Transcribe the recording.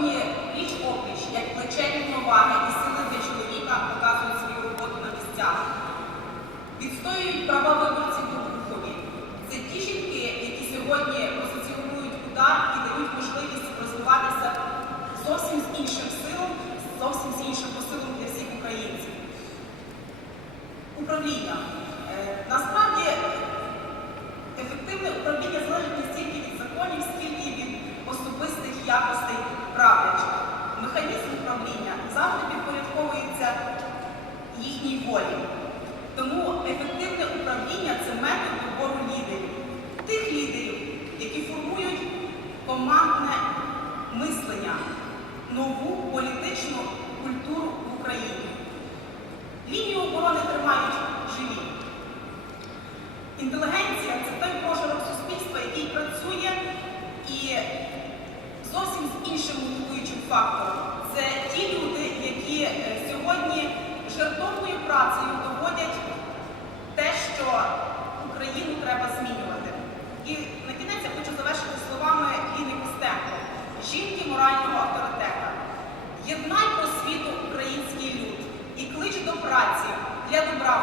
сьогодні річ опліч, як плечені новаги і сили для чоловіка показують свою роботу на місцях. Відстоюють права виборців у Духові. Це ті жінки, які сьогодні позиціонують удар і дають можливість розвиватися зовсім з іншим силом, зовсім з іншим посилом для всіх українців. Управління. Е, насправді ефективне управління. управління завжди підпорядковується їхній волі. Тому ефективне управління це метод відбору лідерів, тих лідерів, які формують командне мислення, нову політичну культуру в Україні. Лінію оборони тримають живі. Інтелігенція це той пожирок суспільства, який працює і зовсім з іншим мотивуючим фактором. Працею доводять те, що Україну треба змінювати. І на кінець я хочу завершити словами Ліни Костенко, жінки морального авторитета. Єднай просвіту український люд і клич до праці для добра